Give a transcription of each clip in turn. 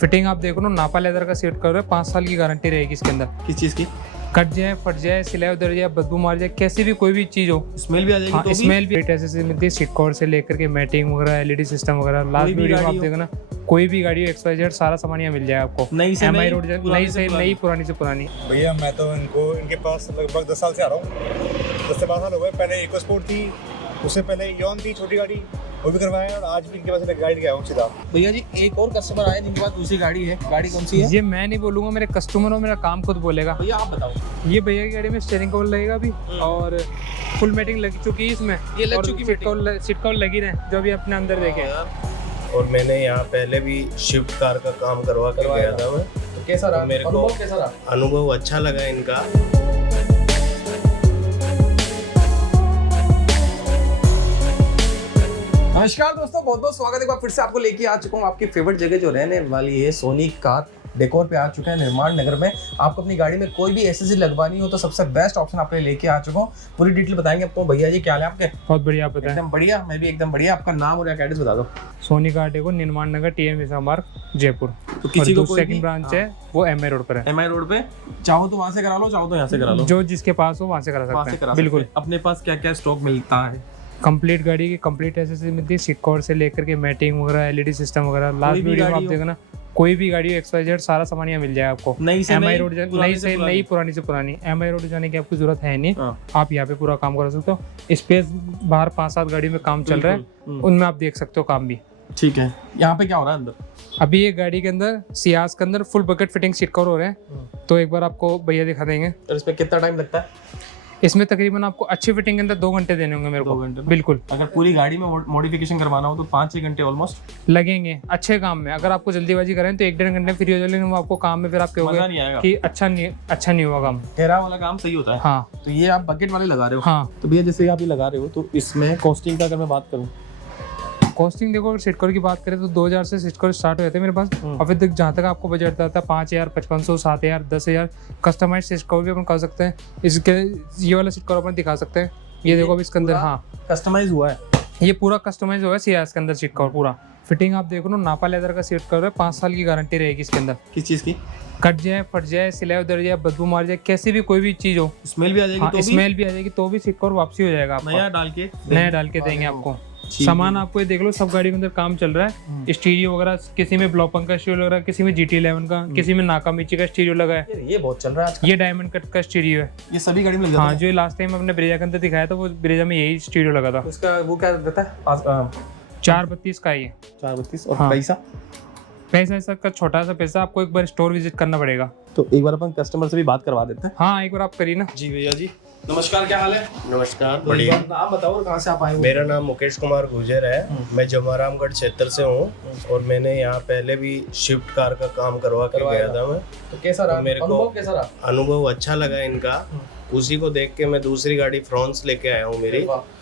Fitting आप देखो ना, नापा लेदर का सीट कवर है, 5 साल की गारंटी रहेगी इसके अंदर। किस चीज की? कट जाए, फट जाए, सिलाई उधर जाए, बदबू मार जाए, कैसी भी कोई भी चीज हो, स्मेल भी आ जाएगी? हाँ, तो स्मेल भी ऐसे मिलती है। सीट कवर से लेकर के मैटिंग वगैरह, एलईडी सिस्टम वगैरह, लास्ट भी वीडियो में आप गाड़ी हो? देखो ना, कोई भी गाड़ी हो, XYZ सारा सामान यहाँ मिल जाएगा आपको। नई से MI नई, रोड, पुरानी नई से से पुरानी। नई, पुरानी से पुरानी। भैया मैं तो इनके पास लगभग 10 साल से आ रहा हूँ। 10 से 12 साल हो गए। पहले इको स्पोर्ट थी, उससे पहले यॉन थी छोटी गाड़ी, वो भी करवाया और आज भी इनके पास गाड़ी लेके आया हूँ सीधा। भैया जी एक और कस्टमर आए जिनके पास दूसरी गाड़ी है, गाड़ी कौन सी है? ये मैं नहीं बोलूंगा, मेरे कस्टमर और मेरा काम खुद बोलेगा। भैया आप बताओ। ये भैया की गाड़ी में स्टीयरिंग कवर लगेगा अभी और फुल मैटिंग लग चुकी है इसमें। ये लग और चुकी सीट कवर लगी रहे, जो भी अपने अंदर देखे। और मैंने यहाँ पहले भी स्विफ्ट कार का काम करवा कर गया था मैं। तो कैसा रहा? मेरे को अनुभव कैसा रहा? अनुभव अच्छा लगा इनका। नमस्कार दोस्तों, बहुत बहुत स्वागत है। एक बार फिर से आपको लेके आ चुका हूँ आपकी फेवरेट जगह जो रहने वाली है सोनी कार डेकोर पे आ चुके हैं निर्माण नगर में। आपको अपनी गाड़ी में कोई भी एसएसडी लगवानी हो तो सबसे बेस्ट ऑप्शन आपके लिए लेके आ चुका हूँ। पूरी डिटेल बताएंगे आपको। भैया जी क्या हाल है आपके? बहुत बढ़िया, आप बताएं। एकदम बढ़िया, मैं भी एकदम बढ़िया। आपका नाम और एड्रेस बता दो। सोनी कार डेको, निर्माण नगर, TN विसा मार्ग, जयपुर। तो किसी को कोई सेकंड ब्रांच है वो MI रोड पर है। MI रोड पे चाहो तो वहाँ से करा लो, चाहो तो यहाँ से करा लो, जो जिसके पास हो वहाँ से करा वहाँ से सकते करा हैं। सकते बिल्कुल। हैं। अपने पास क्या क्या स्टॉक मिलता है? कंप्लीट गाड़ी की कंप्लीट एसेसरी मिलती है, सीट कवर से लेकर के मैटिंग वगैरह, एलईडी सिस्टम वगैरह। लास्ट भी वीडियो में आप गाड़ी हो? देखो ना, कोई भी गाड़ी हो, XYZ सारा सामान यहाँ मिल जाएगा आपको। नई से MI नई, रोड, पुरानी नई से से पुरानी। नई, पुरानी से पुरानी। MI रोड जाने की आपको जरूरत है नहीं, हाँ। आप यहाँ पे पूरा काम कर सकते हो। स्पेस बाहर 5-7 गाड़ी में काम चल रहा है, उनमें आप देख सकते हो काम भी। ठीक है। यहाँ पे क्या हो रहा है अंदर? अभी ये गाड़ी के अंदर सियाज के अंदर full bucket fitting seat cover हो रहे हैं, तो एक बार आपको भैया दिखा देंगे। और इसमें कितना टाइम लगता है? इसमें तकरीबन आपको अच्छी फिटिंग के अंदर 2 घंटे देने होंगे मेरे को। 2 घंटे? बिल्कुल अगर पूरी गाड़ी में मॉडिफिकेशन करवाना हो तो 5-6 घंटे ऑलमोस्ट लगेंगे अच्छे काम में। अगर आपको जल्दीबाजी करें तो 1-1.5 घंटे फ्री हो जाए, लेकिन वो आपको काम में फिर आप मजा कहोगे नहीं आएगा। कि अच्छा नहीं हुआ काम। ठहरा वाला काम सही होता है। हाँ तो ये आप बकेट वाले लगा रहे हो? हाँ। तो भैया जैसे आप ये लगा रहे हो तो इसमें कॉस्टिंग का अगर मैं बात करूँ, कॉस्टिंग देखो, अगर सीट कवर की बात करें तो 2000 से सीट कवर स्टार्ट हो जाते हैं मेरे पास। और फिर तक जहाँ तक आपको बजट आता है 5000, 5500, 7000, 10000 कस्टमाइज सीट कवर भी अपन कर सकते हैं। इसके ये वाला सीट कवर अपन दिखा सकते हैं। ये देखो अभी इसके अंदर, हाँ कस्टमाइज हुआ है। ये पूरा कस्टमाइज होगा सियाज के अंदर सीट कवर पूरा। फिटिंग आप देखो ना, नापा लेदर का सीट कवर है, 5 साल की गारंटी रहेगी इसके अंदर। किस चीज़ की? कट जाए, फट जाए, सिलाई उधर जाए, बदबू मार जाए, कैसी भी कोई भी चीज हो, स्मेल भी आ जाएगी? हाँ, तो स्मेल भी आ जाएगी तो भी सीट कवर वापसी हो जाएगा आपको। नया डाल के नया डाल के देंगे आपको। ठीक सामान आपको ये देख लो, सब गाड़ी के अंदर काम चल रहा है। स्टीरियो वगैरह, किसी में ब्लॉपंग का स्टीरियो लग रहा है, किसी में GT11 का, किसी में नाकामिची का स्टीरियो लगा है। ये बहुत चल रहा है आजकल। ये डायमंड कट का स्टीरियो है। ये सभी गाड़ी में लग जाता हाँ, है। जो लास्ट टाइम अपने ब्रेजा के अंदर दिखाया था, वो ब्रेजा में यही स्टीरियो लगा था। उसका वो क्या रहता है? 432 का ही है। 432। और हाँ। पैसा? पैसा ऐसा का छोटा सा पैसा, आपको एक बार स्टोर विजिट करना पड़ेगा। तो एक बार अपन कस्टमर से भी बात करवा देते हैं। हाँ, एक बार आप करिए ना। जी भैया जी नमस्कार, क्या हाल है? नमस्कार, तो बढ़िया। नाम बताओ और कहाँ से आप आए हो? मेरा नाम मुकेश कुमार गुर्जर है। मैं जमारामगढ़ क्षेत्र से हूँ और मैंने यहाँ पहले भी स्विफ्ट कार का काम करवा कर गया था मैं। तो कैसा रहा? मेरे को अनुभव कैसा रहा? अनुभव अच्छा लगा इनका। उसी को देख के मैं दूसरी गाड़ी फ्रांस लेके आया हूँ मेरी,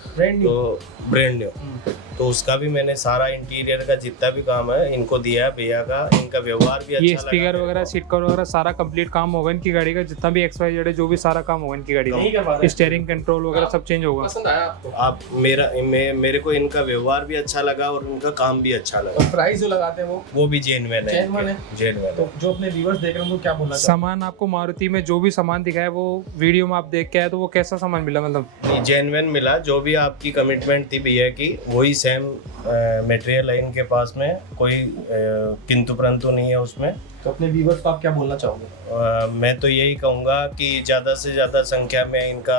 ब्रांड न्यू। तो ब्रांड न्यू। तो उसका भी मैंने सारा इंटीरियर का जितना भी काम है इनको दिया है भैया का। इनका व्यवहार भी ये अच्छा स्पीकर लगा। वगैरह, सीट कवर वगैरह सारा कंप्लीट काम होगा इनकी गाड़ी का। जितना भी XYZ है, जो भी सारा काम होगा इनकी गाड़ी नहीं करवा का। रहे? स्टीयरिंग कंट्रोल वगैरह सब चेंज होगा। पसंद आया आपको? आप मेरे को इनका व्यवहार भी अच्छा लगा और इनका काम भी अच्छा लगा। और प्राइस जो लगाते हैं वो भी जेन्युइन है। Genuine है? जेन्युइन है। तो जो अपने व्यूअर्स देख रहे हैं उनको क्या बोलना चाहते सामान आपको मारुति में जो भी सामान दिखाया वो वीडियो में आप देख के आए, तो वो कैसा सामान मिला? मतलब जेन्युइन मिला। जो भी आपकी कमिटमेंट थी भैया की, वही सेम मटेरियल है इनके पास में। कोई किंतु परंतु नहीं है उसमें। तो अपने व्यूअर्स को आप क्या बोलना चाहोगे? मैं तो यही कहूँगा कि ज़्यादा से ज़्यादा संख्या में इनका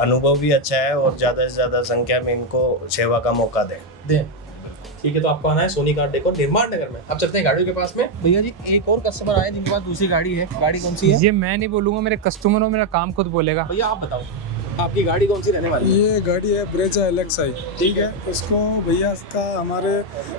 अनुभव भी अच्छा है और ज़्यादा से ज़्यादा संख्या में इनको सेवा का मौका दें। ठीक है, तो आपको आना है सोनी कार डेकोर निर्माण नगर में। अब चलते हैं गाड़ियों के पास में। भैया जी एक और कस्टमर आए जिनके पास दूसरी गाड़ी है, गाड़ी कौन सी है? ये मैं नहीं बोलूंगा, मेरे कस्टमर और मेरा काम खुद बोलेगा। भैया आप बताओ आपकी गाड़ी कौन सी रहने वाली है? ये गाड़ी है ब्रेजा LXi। ठीक है, उसको भैया का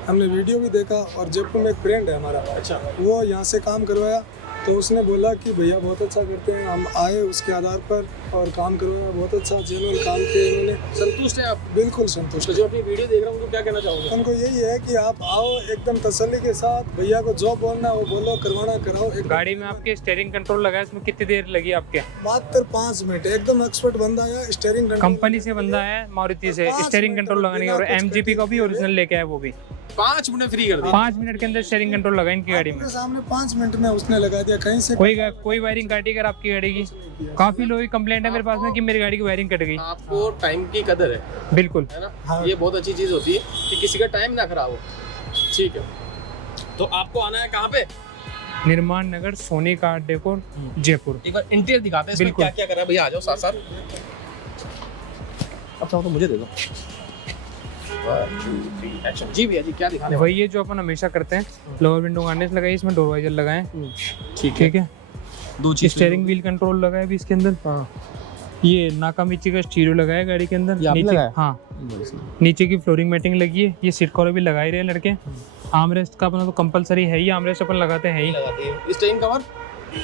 हमने वीडियो भी देखा और जयपुर में एक फ्रेंड है हमारा, अच्छा, वो यहाँ से काम करवाया तो उसने बोला कि भैया बहुत अच्छा करते हैं। हम आए उसके आधार पर और काम करवाया, बहुत अच्छा जेन्युइन काम किया इन्होंने। संतुष्ट है आप? बिल्कुल संतुष्ट। तो जो अपनी वीडियो देख रहा हूँ उनको क्या कहना चाहोगे? उनको यही है कि आप आओ एकदम तसल्ली के साथ, भैया को जो बोलना है वो बोलो, करवाना कराओ। गाड़ी में आपके स्टीयरिंग कंट्रोल लगा है, इसमें कितनी देर लगी आपके? मात्र 5 मिनट। एकदम एक्सपर्ट बंदा है स्टीयरिंग कंपनी से बंदा है मारुति से, स्टीयरिंग कंट्रोल लगाने का। और MGP का भी ओरिजिनल लेके आया वो भी। 5 मिनट फ्री कर दी। 5 मिनट के अंदर स्टीयरिंग कंट्रोल लगा इनकी गाड़ी में। मेरे सामने 5 मिनट में उसने लगा दिया, कहीं से कोई वायरिंग काटी अगर आपकी गाड़ी की, काफी लोगों की कंप्लेंट है मेरे पास में कि मेरी गाड़ी की वायरिंग कट गई। आपको टाइम की कदर है बिल्कुल। ना, ये बहुत अच्छी चीज होती है कि किसी का टाइम ना खराब हो। ठीक है, तो आपको आना है कहाँ पे? निर्माण नगर, सोनी कार डेकोर, जयपुर। एक बार इंटीरियर दिखाते हैं इसमें बिल्कुल। क्या क्या करा है। भैया आ जाओ साथ साथ। अब चाहो तो मुझे दे दो। एक्शन। जी भैया जी, क्या दिखाने वही है जो अपन हमेशा करते हैं, लोअर विंडो गार्निश लगाई, इसमें डोर वाइजर लगाए, ठीक है। दो चीज स्टीयरिंग व्हील कंट्रोल लगा है अभी इसके अंदर। ये नाकामिची का स्टीरियो लगाया है गाड़ी के अंदर। ये आपने नीचे, लगाया? हाँ, नीचे की फ्लोरिंग मैटिंग लगी है। ये सीट कवर भी लगा ही रहे लड़के। आर्मरेस्ट का अपना तो कंपलसरी है ही, आर्मरेस्ट अपन लगाते हैं ही। लगाते हैं। स्टीयरिंग कवर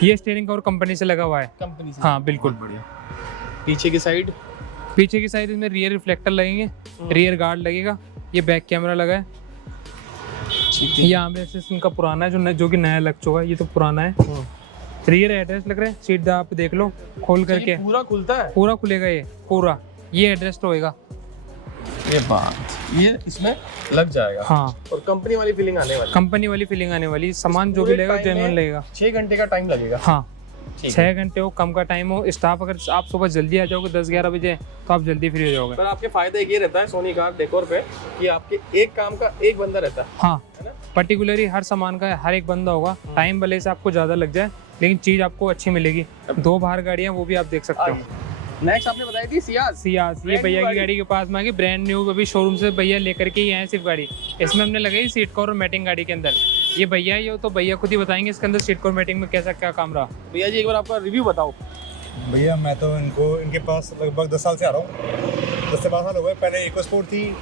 ये स्टीयरिंग कवर कंपनी से लगा हुआ है। कंपनी से? हाँ बिल्कुल। बढ़िया। पीछे की साइड? पीछे की साइड में रियर रिफ्लेक्टर लगेंगे, रियर गार्ड लगेगा, ये बैक कैमरा लगा है। ये आर्मरेस्ट इनका पुराना है, जो कि नया लग चुका है, ये तो पुराना है। रियर एड्रेस लग रहा है, सीट आप देख लो खोल करके, पूरा खुलता है? पूरा खुलेगा ये पूरा। ये एड्रेस होएगा। ये बात, ये इसमें लग जाएगा। हाँ, और कंपनी वाली फीलिंग आने वाली। कंपनी वाली फीलिंग आने वाली। सामान जो भी लगेगा जेन्युइन लगेगा। 6 घंटे का टाइम लगेगा। हाँ, 6 घंटे हो, कम का टाइम हो। स्टाफ अगर आप सुबह जल्दी आ जाओगे 10-11 बजे तो आप जल्दी फ्री हो जाओगे। पर आपके फायदा ये रहता है सोनी कार डेकोर पे कि आपके एक काम का एक बंदा रहता है। हाँ, पर्टिकुलरली हर सामान का हर एक बंदा होगा। टाइम भले से आपको ज़्यादा लग जाए लेकिन चीज़ आपको अच्छी मिलेगी। 2 बाहर गाड़ियाँ, वो भी आप देख सकते हो। नेक्स्ट आपने बताई थी सियाज। ये भैया की गाड़ी के पास में आ गई, ब्रांड न्यू, अभी शोरूम से भैया लेकर के ही आए सिर्फ गाड़ी। इसमें हमने लगाई सीट कवर और मैटिंग गाड़ी के अंदर। ये भैया ही हो तो भैया खुद ही बताएंगे इसके अंदर सीट कवर मैटिंग में कैसा क्या काम रहा। भैया जी एक बार आपका रिव्यू बताओ। भैया मैं तो इनके पास लगभग 10 साल से आ रहा हूँ। 10 से 12 साल हो गए। पहले इको स्पोर्ट थी,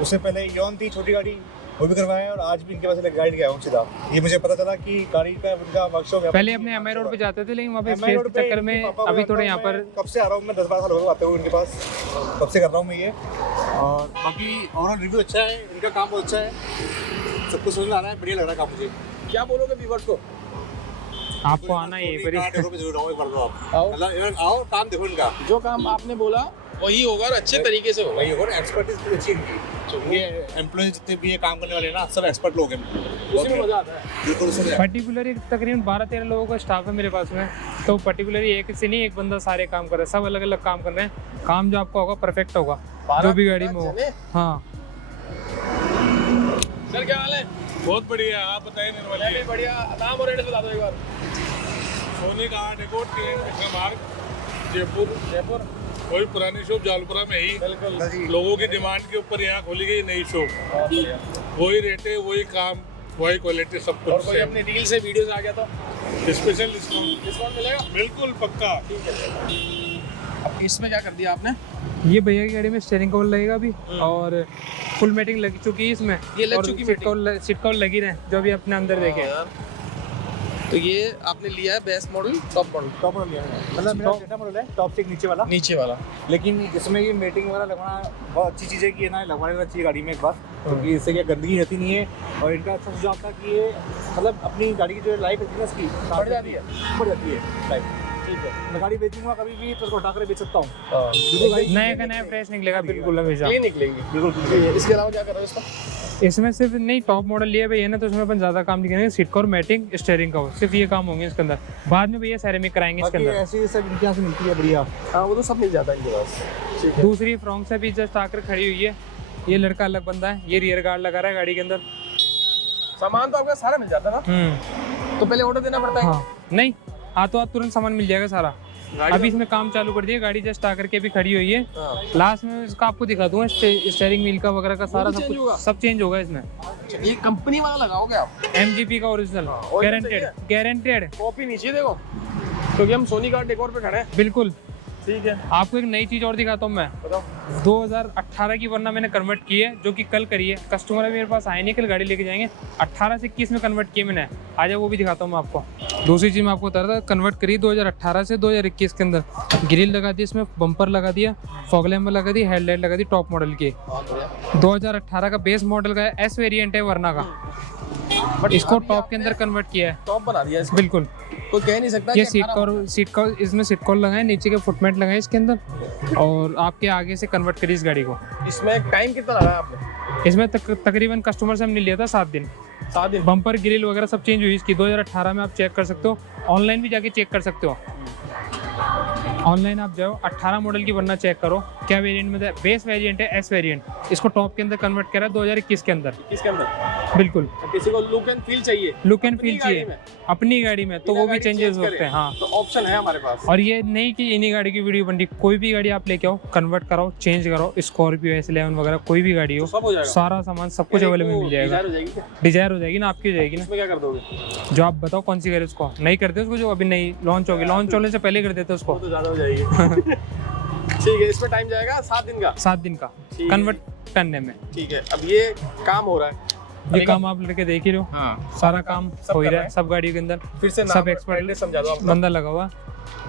उससे पहले यॉन थी छोटी गाड़ी, वो भी करवाया, और आज भी इनके पास एक गाड़ी गया हूँ सीधा। ये मुझे पता चला कि गाड़ी का उनका वर्कशॉप है। पहले अपने एमआई रोड पे जाते थे लेकिन वहाँ पे MI स्पेस रोड के पे चक्कर में इनके पापा अभी को थोड़े जानता यहाँ हूँ पर मैं। कब से आ रहा हूँ मैं, 10-12 साल हो गए आते हुए इनके पास। कब से कर रहा हूँ मैं ये। और बाकी ओवरऑल रिव्यू अच्छा है, इनका काम बहुत अच्छा है, सब कुछ समझ में आ रहा है, बढ़िया लग रहा है काम मुझे। क्या बोलोगे व्यूअर्स को? आपको आना है यहीं पर ही। आओ, काम देखो इनका। जो काम आपने बोला वही होगा और अच्छे तरीके से होगा। वही होगा ना, एक्सपर्टीज भी अच्छी इनकी। ये एम्प्लॉय जितने भी ये काम करने वाले हैं ना, सब एक्सपर्ट लोग हैं। उसी में मजा आता है। बिल्कुल उसमें पर्टिकुलरली तकरीबन 12-13 लोगों का स्टाफ है मेरे पास में। तो पर्टिकुलरली एक से नहीं, एक बंदा सारे काम कर रहा है, सब अलग अलग काम कर रहे हैं। काम जो आपका होगा परफेक्ट होगा, जो भी गाड़ी में हो। हाँ सर क्या हाल है? बहुत बढ़िया, आप बताइए निर्मल मैं भी बढ़िया। नाम और एड्रेस बता दो एक बार। सोनी कार डेकोर के मार्ग जयपुर। वही पुरानी शॉप जालपुरा में ही बिल्कुल। लोगों की डिमांड के ऊपर यहाँ खोली गई नई शॉप। वही रेटे, वही काम, वही क्वालिटी, सब और कुछ कोई अपने रील से वीडियो से आ गया तो स्पेशल डिस्काउंट मिलेगा? बिल्कुल पक्का। ठीक है। अब इसमें क्या कर दिया आपने? ये भैया की गाड़ी में स्टीयरिंग कवर लगेगा अभी, और फुल मैटिंग लग चुकी है इसमें। ये लग और चुकी सीट कवर लगी रहे, जो भी अपने अंदर देखे। तो ये आपने लिया है बेस्ट मॉडल, टॉप मॉडल लिया है। मतलब मेरा छोटा मॉडल है, टॉप से नीचे वाला। नीचे वाला। लेकिन इसमें ये मेटिंग वगैरह लगवाना बहुत अच्छी चीज़ है कि ये ना लगवाने चाहिए गाड़ी में एक बार, क्योंकि इससे क्या गंदगी रहती नहीं है। और इनका अच्छा सुझाव था कि ये मतलब अपनी गाड़ी की जो लाइफ है इसकी बढ़ जाती है लाइफ। ठीक है, मैं गाड़ी बेचूंगा कभी भी तो उसको उठा कर बेच सकता हूँ। नया का नया फ्रेश निकलेगा बिल्कुल हमेशा। क्लीन निकलेंगी। बिल्कुल। इसके अलावा क्या कर रहे हो इसका? इसमें सिर्फ नहीं, टॉप मॉडल लिया भैया ना, तो इसमें अपन ज्यादा काम नहीं करेंगे। Seat cover matting steering cover, सिर्फ ये काम होंगे इसके अंदर। बाद में भैया सेरेमिक कराएंगे इसके अंदर। ऐसी सब इनके यहाँ से मिलती है बढ़िया। हाँ वो तो सब मिल जाता है इनके पास। ठीक है। दूसरी फ्रॉन्क से भी जस्ट आकर खड़ी हुई है। ये लड़का अलग बंदा है, ये रियर गार्ड लगा रहा है गाड़ी के अंदर। सामान तो आपका सारा मिल जाता है ना? तो पहले ऑर्डर देना पड़ता है? हाँ, नहीं हाथों हाथ तुरंत सामान मिल जाएगा सारा। अभी इसमें काम चालू कर दिया, गाड़ी जस्ट आकर के अभी खड़ी हुई है। लास्ट में इसका आपको दिखा दूंगा, स्टीयरिंग व्हील का वगैरह का सारा सब कुछ सब चेंज होगा इसमें। ये कंपनी वाला लगाओगे आप? MGP का ओरिजिनल, गारंटेड। कॉपी नीचे देखो, क्योंकि हम सोनी कार डेकोर पे खड़े हैं। बिल्कुल। ठीक है, आपको एक नई चीज और दिखाता हूँ मैं। बताओ। 2018 की वरना मैंने कन्वर्ट की है, जो कि कल करी है। कस्टमर अभी मेरे पास आए नहीं, कल गाड़ी लेके जाएंगे। 18 से 21 में कन्वर्ट किए मैंने। आज वो भी दिखाता हूँ मैं आपको। दूसरी चीज मैं आपको बता रहा था, कन्वर्ट करी 2018 से 2021 के अंदर। ग्रिल लगा दी इसमें, बम्पर लगा दिया, फॉग लैम्प लगा दी, हेडलाइट लगा दी, टॉप मॉडल की। 2018 का बेस मॉडल का S वेरिएंट है वरना का, बट इसको टॉप के अंदर कन्वर्ट किया है। टॉप बना दिया इसको। बिल्कुल। कोई कह नहीं सकता ये कि सीट 18 कवर, सीट कवर इसमें सीट कवर लगाए, नीचे के फुटमेट लगाए इसके अंदर, और आपके आगे से कन्वर्ट करी इस गाड़ी को। इसमें टाइम कितना लगा आपने? इसमें तकरीबन कस्टमर से हमने लिया था 7 दिन। 7 दिन। बम्पर ग्रिल वगैरह सब चेंज हुई इसकी 2018 में। आप चेक कर सकते हो, ऑनलाइन भी जाके चेक कर सकते हो। ऑनलाइन आप जाओ, 18 मॉडल की वरना चेक करो क्या वेरिएंट में। बेस वेरिएंट है, एस वेरिएंट, इसको टॉप के अंदर कन्वर्ट करा है 2021 के अंदर। इसके अंदर बिल्कुल किसी को लुक एंड फील चाहिए, लुक एंड अपनी फील गाड़ी चाहिए में, अपनी गाड़ी में, तो बिना वो भी गाड़ी चेंजेस change हो सकते करे, हैं। हाँ, तो ऑप्शन है हमारे पास। और ये नहीं कि इन्हीं गाड़ी की वीडियो बन रही, कोई भी गाड़ी आप लेके आओ, कन्वर्ट कराओ, चेंज कराओ, स्कॉर्पियो S11 वगैरह कोई भी गाड़ी हो, सब हो जाएगा। सारा सामान सब कुछ अवेलेबल मिल जाएगा। डिजायर हो जाएगी क्या? डिजायर हो जाएगी ना, आपकी हो जाएगी ना। इसमें क्या कर दोगे? जो आप बताओ कौन सी करें उसको, नहीं करते उसको, जो अभी नहीं लॉन्च होगी, लॉन्च होने से पहले कर देते वो उसको। तो ज्यादा हो जाएगी। ठीक है, इसमें टाइम जाएगा 7 दिन का। 7 दिन का ठीक है। कन्वर्ट करने में। ठीक है, अब ये काम हो रहा है। ये काम आप लड़के देख ही रहे हो, हाँ, सारा काम सब हो ही कर रहा रहे है सब गाड़ी के अंदर। फिर से सब नाम एक्सपर्ट पहले समझा दो आप। बंदा लगा हुआ।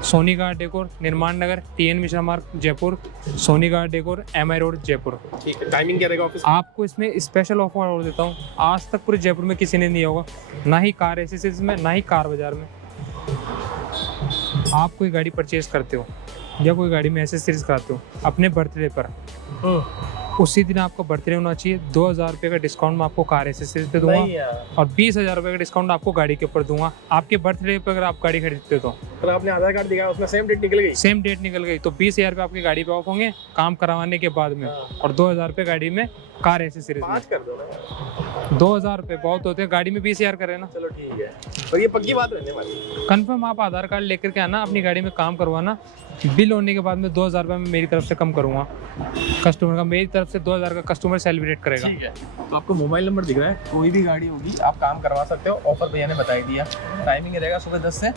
सोनी कार डेकोर, निर्माण नगर, TN मिश्रा मार्ग, Jaipur. Soni car decor, MI road, Jaipur. ठीक है, टाइमिंग क्या रहेगा ऑफिस? आपको इसमें स्पेशल ऑफर और देता हूँ, आज तक पूरे जयपुर में किसी ने नहीं होगा, ना ही कार एसेसरीज में, ना ही कार बाजार में। आप कोई गाड़ी परचेज करते हो या कोई गाड़ी में एसेसरीज कराते हो अपने बर्थडे पर, उसी दिन आपका बर्थडे होना चाहिए। 2000 रुपये का डिस्काउंट मैं आपको कार एसेसरीज पे दूंगा, नहीं यार, और 20,000 रुपये का डिस्काउंट आपको गाड़ी के ऊपर दूंगा आपके बर्थडे पे अगर आप गाड़ी खरीदते हो तो। पर आपने आधार कार्ड दिखाया, उसमें सेम डेट निकल गई। सेम डेट निकल गई तो 20,000 रुपये आपकी गाड़ी पे ऑफ होंगे काम करवाने के बाद में, और 2,000 रुपये गाड़ी में कार एसेसरीज में। 5 कर दो ना। 2,000 रुपये बहुत होते हैं, गाड़ी में 20,000 करे ना। चलो ठीक है, पर ये पक्की बात रहने वाली। कंफर्म आप आधार कार्ड लेकर के आना, अपनी गाड़ी में काम करवाना, बिल होने के बाद में 2,000 रुपये मैं मेरी तरफ से कम करूँगा कस्टमर का, मेरी तरफ से 2,000 का कस्टमर सेलिब्रेट करेगा। ठीक है, तो आपको मोबाइल नंबर दिख रहा है, कोई भी गाड़ी होगी आप काम करवा सकते हो। ऑफर भैया ने बता ही दिया। टाइमिंग रहेगा सुबह 10 से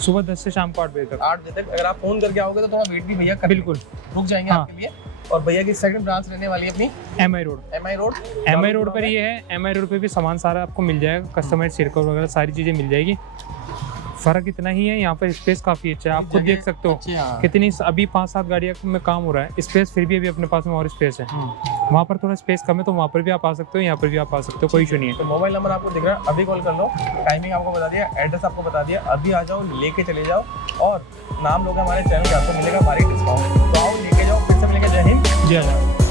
सुबह 10 से शाम को 8 बजे तक। 8 बजे तक। अगर आप फोन करके आओगे तो थोड़ा वेट भी भैया कर बिल्कुल रुक जाएंगे हाँ। आपके लिए। और भैया की सेकंड ब्रांच रहने वाली है अपनी MI road. MI road. MI road पर ये है, MI रोड पे भी सामान सारा आपको मिल जाएगा, कस्टमाइज सिरकोर वगैरह सारी चीज़ें मिल जाएगी। फ़र्क इतना ही है, यहाँ पर स्पेस काफ़ी अच्छा है, आप खुद देख सकते हो कितनी, अभी 5-7 गाड़ियाँ में काम हो रहा है, स्पेस फिर भी अभी अपने पास में और स्पेस है। वहाँ पर थोड़ा स्पेस कम है तो वहाँ पर भी आप आ सकते हो, यहाँ पर भी आप आ सकते हो, कोई इशू नहीं है। तो मोबाइल नंबर आपको दिख रहा है, अभी कॉल कर लो। टाइमिंग आपको बता दिया, एड्रेस आपको बता दिया, अभी आ जाओ, लेके चले जाओ। और नाम लोगे हमारे चैनल पे, आपको मिलेगा भारी डिस्काउंट। तो आओ लेके जाओ। फिर से मिलेंगे, जय हिंद, जी हाँ।